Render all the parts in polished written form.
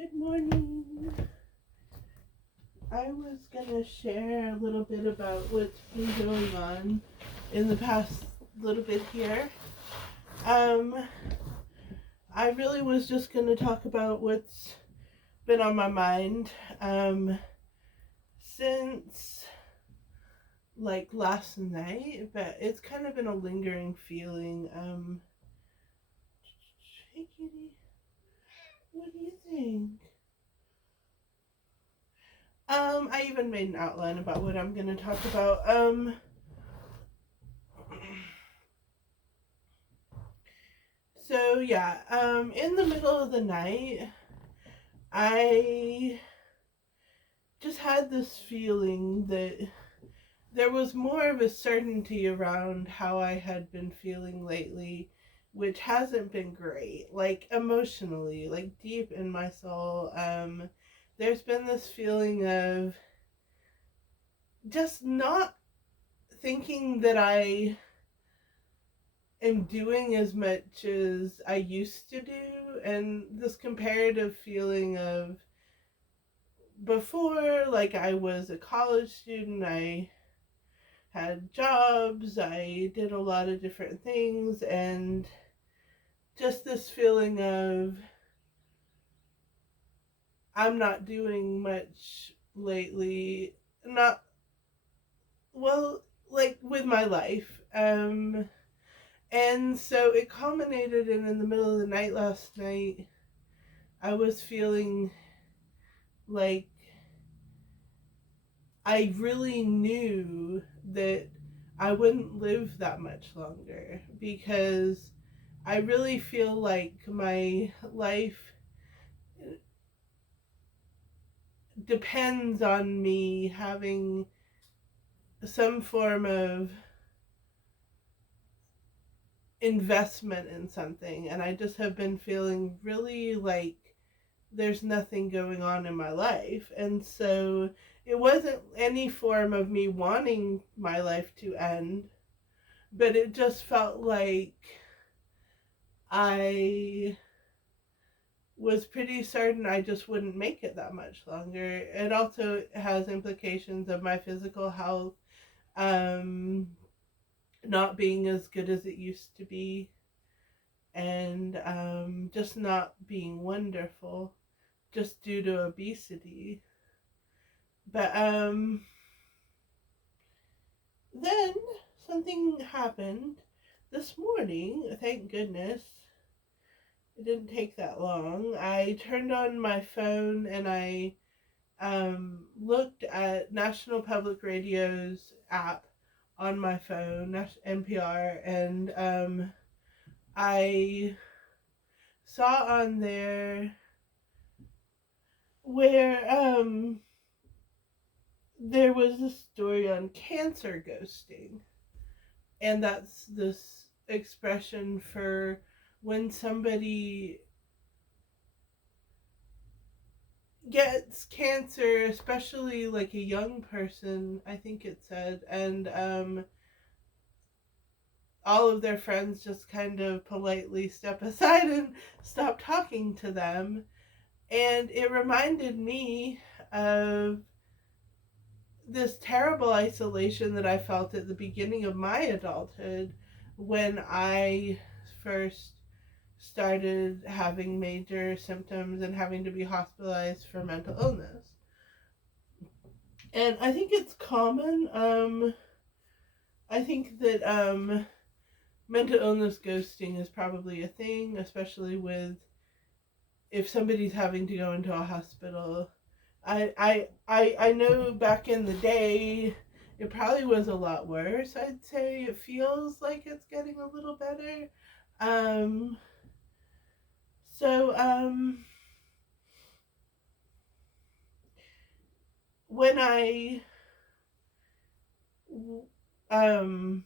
Good morning. I was gonna share a little bit about what's been going on in the past little bit here. Um, I really was just gonna talk about what's been on my mind since like last night, but it's kind of been a lingering feeling. Hey kitty, what do you think? I even made an outline about what I'm gonna talk about. So yeah, in the middle of the night, I just had this feeling that there was more of a certainty around how I had been feeling lately, which hasn't been great. Like emotionally, like deep in my soul, there's been this feeling of just not thinking that I am doing as much as I used to do, and this comparative feeling of before, like I was a college student, I had jobs, I did a lot of different things, and just this feeling of I'm not doing much lately, not well, like with my life. And so it culminated in the middle of the night last night. I was feeling like I really knew that I wouldn't live that much longer because I really feel like my life depends on me having some form of investment in something, and I just have been feeling really like there's nothing going on in my life. And so it wasn't any form of me wanting my life to end, but it just felt like I was pretty certain I just wouldn't make it that much longer. It also has implications of my physical health um, not being as good as it used to be, and just not being wonderful just due to obesity. But then something happened this morning. Thank goodness. It didn't take that long. I turned on my phone and I looked at National Public Radio's app on my phone, NPR, and I saw on there where there was a story on cancer ghosting, and that's this expression for when somebody gets cancer, especially like a young person, I think it said, and all of their friends just kind of politely step aside and stop talking to them. And it reminded me of this terrible isolation that I felt at the beginning of my adulthood when I first started having major symptoms and having to be hospitalized for mental illness. And I think it's common. I think that mental illness ghosting is probably a thing, especially with if somebody's having to go into a hospital. I know back in the day it probably was a lot worse. I'd say it feels like it's getting a little better. Um so when I um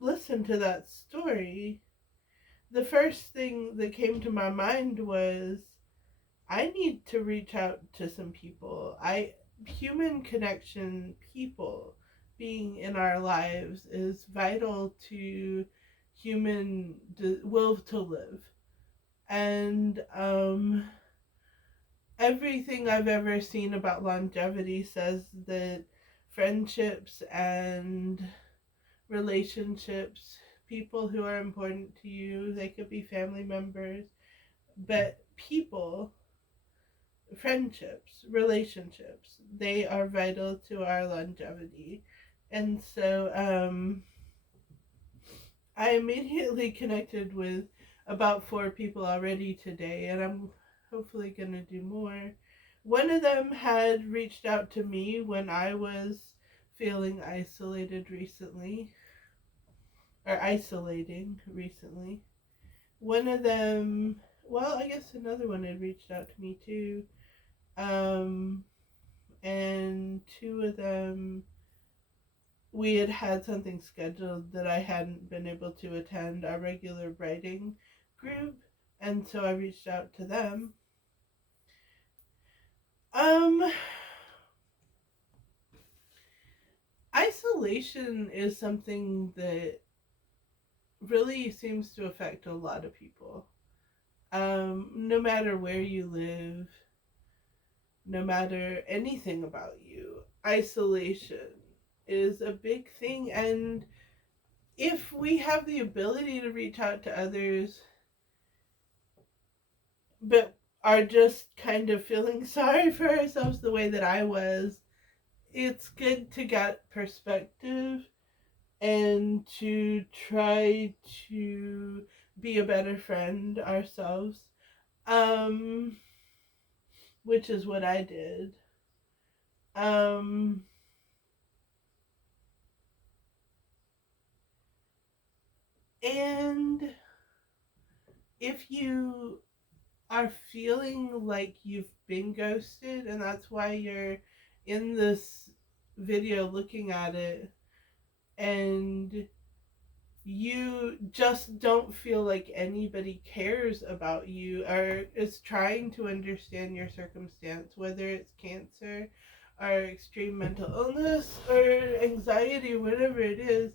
listened to that story, the first thing that came to my mind was I need to reach out to some people. Human connection, people being in our lives is vital to human will to live. And everything I've ever seen about longevity says that friendships and relationships, people who are important to you, they could be family members, but people, friendships, relationships, they are vital to our longevity. And so I immediately connected with about 4 people already today, and I'm hopefully going to do more. One of them had reached out to me when I was feeling isolated recently, or isolating recently. One of them, well, I guess another one had reached out to me too. Um, and two of them, we had had something scheduled that I hadn't been able to attend, our regular writing group, and so I reached out to them. Um, Isolation is something that really seems to affect a lot of people. No matter where you live, no matter anything about you, isolation is a big thing. And if we have the ability to reach out to others, but are just kind of feeling sorry for ourselves the way that I was, it's good to get perspective and to try to be a better friend ourselves. Um, which is what I did. Um, and if you are feeling like you've been ghosted and that's why you're in this video looking at it, and you just don't feel like anybody cares about you or is trying to understand your circumstance, whether it's cancer or extreme mental illness or anxiety or whatever it is.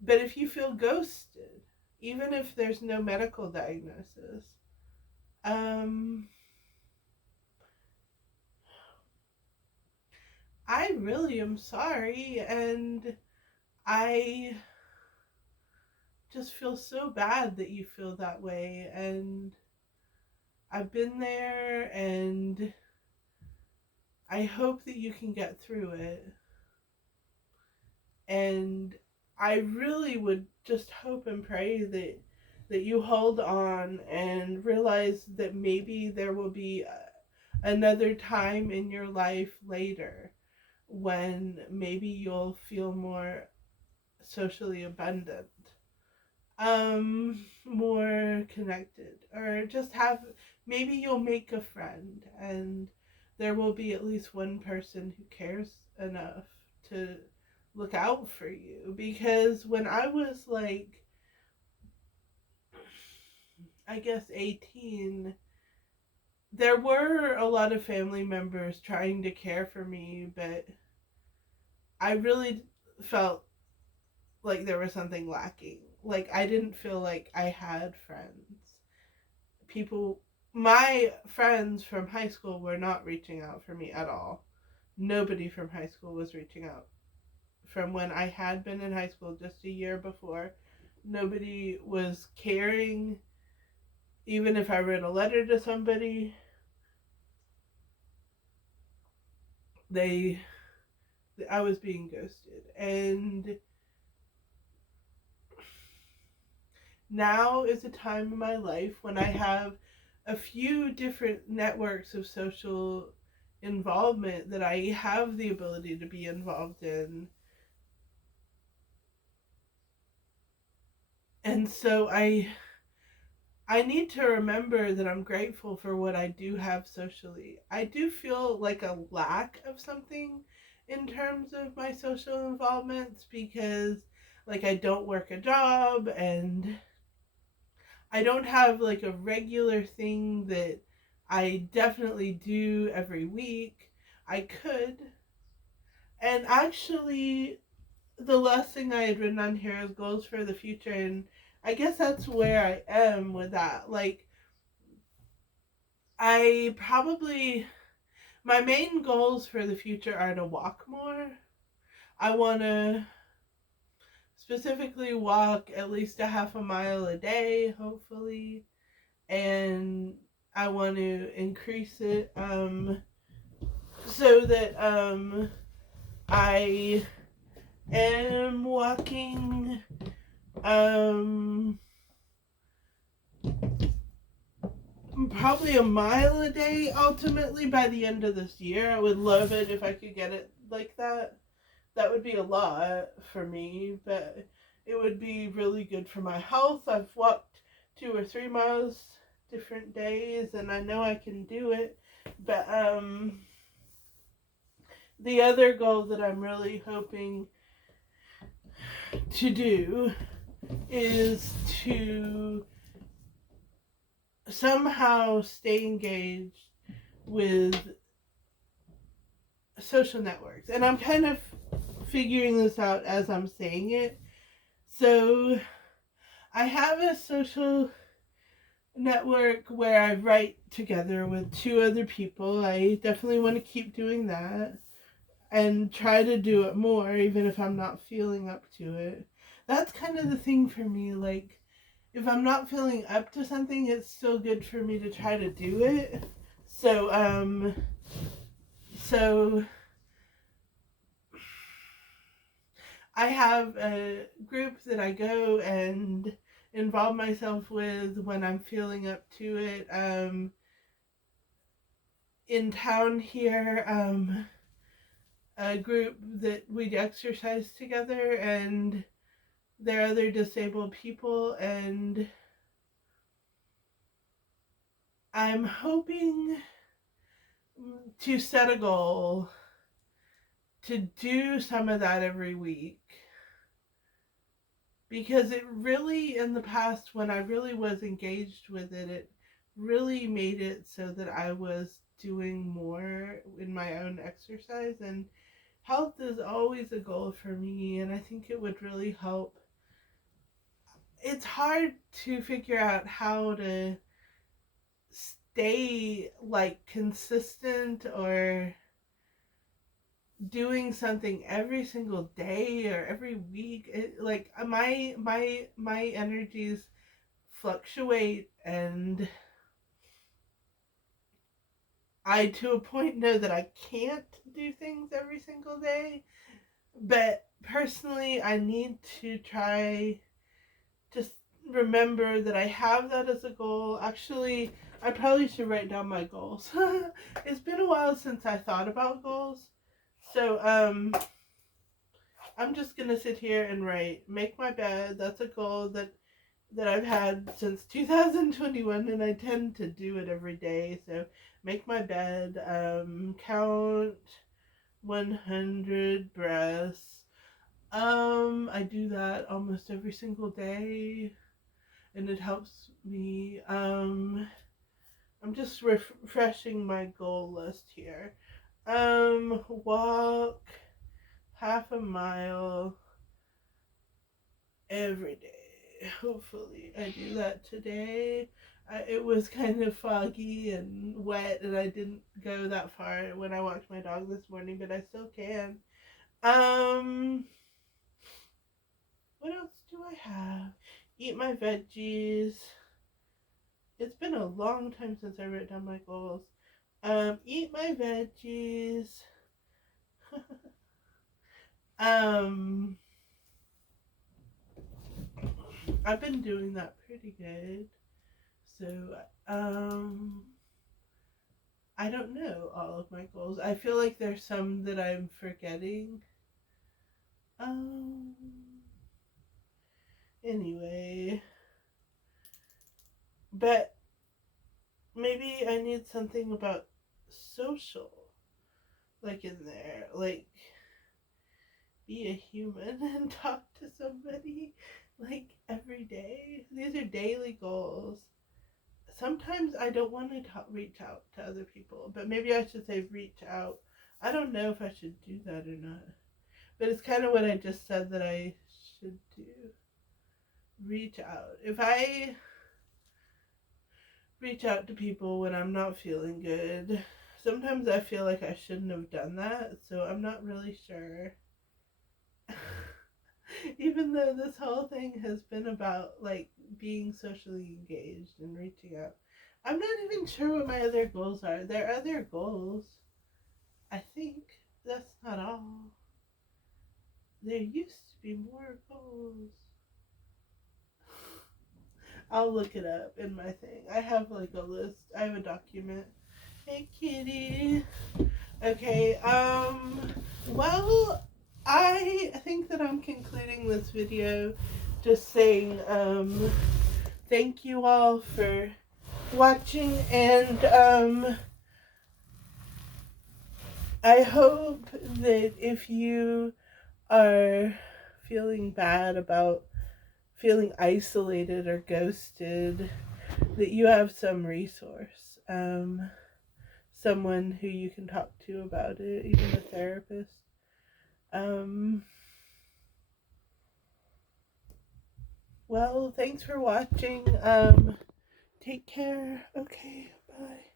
But if you feel ghosted, even if there's no medical diagnosis, um, I really am sorry, and I just feel so bad that you feel that way. And I've been there, and I hope that you can get through it. And I really would just hope and pray that you hold on and realize that maybe there will be another time in your life later when maybe you'll feel more socially abundant, more connected, or just have, maybe you'll make a friend and there will be at least one person who cares enough to look out for you. Because when I was like, I guess 18, there were a lot of family members trying to care for me, but I really felt like there was something lacking. Like I didn't feel like I had friends. People, my friends from high school were not reaching out for me at all. Nobody from high school was reaching out. From when I had been in high school just a year before, nobody was caring. Even if I wrote a letter to somebody, they I was being ghosted. And now is a time in my life when I have a few different networks of social involvement that I have the ability to be involved in. And so I need to remember that I'm grateful for what I do have socially. I do feel like a lack of something in terms of my social involvements because like I don't work a job and I don't have like a regular thing that I definitely do every week. I could. And actually, the last thing I had written on here is goals for the future. And I guess that's where I am with that. Like, I probably, my main goals for the future are to walk more. I want to specifically walk at least a half a mile a day, hopefully, and I want to increase it so that I am walking um, probably a mile a day ultimately by the end of this year. I would love it if I could get it like that. That would be a lot for me, but it would be really good for my health. I've walked 2 or 3 miles different days and I know I can do it. But the other goal that I'm really hoping to do is to somehow stay engaged with social networks. And I'm kind of figuring this out as I'm saying it. So I have a social network where I write together with 2 other people. I definitely want to keep doing that and try to do it more, even if I'm not feeling up to it. That's kind of the thing for me. Like, if I'm not feeling up to something, it's still good for me to try to do it. So I have a group that I go and involve myself with when I'm feeling up to it. In town here, a group that we exercise together, and there are other disabled people, and I'm hoping to set a goal to do some of that every week. Because it really, in the past, when I really was engaged with it, it really made it so that I was doing more in my own exercise. And health is always a goal for me, and I think it would really help. It's hard to figure out how to stay like consistent or doing something every single day or every week. Like my energies fluctuate, and I to a point know that I can't do things every single day. But personally, I need to try to remember that I have that as a goal. Actually, I probably should write down my goals. It's been a while since I thought about goals. So, I'm just gonna sit here and write, make my bed. That's a goal that I've had since 2021, and I tend to do it every day. So, make my bed, count 100 breaths. I do that almost every single day, and it helps me. I'm just refreshing my goal list here. Walk half a mile every day. Hopefully, I do that today. It was kind of foggy and wet, and I didn't go that far when I walked my dog this morning, but I still can. Um, what else do I have? Eat my veggies. It's been a long time since I wrote down my goals. Eat my veggies. um, I've been doing that pretty good. So, I don't know all of my goals. I feel like there's some that I'm forgetting. Um, anyway, but maybe I need something about social, like in there, like be a human and talk to somebody, like every day. These are daily goals. Sometimes I don't want to reach out to other people, but maybe I should say reach out. I don't know if I should do that or not, but it's kind of what I just said that I should do. Reach out. If I reach out to people when I'm not feeling good. Sometimes I feel like I shouldn't have done that, so I'm not really sure. Even though this whole thing has been about like being socially engaged and reaching out, I'm not even sure what my other goals are. There are other goals. I think that's not all. There used to be more goals. I'll look it up in my thing. I have like a list. I have a document. Hey kitty. Okay, well, I think that I'm concluding this video just saying, thank you all for watching, and, I hope that if you are feeling bad about feeling isolated or ghosted, that you have some resource, someone who you can talk to about it, even a therapist. Well, thanks for watching. Take care. Okay, bye.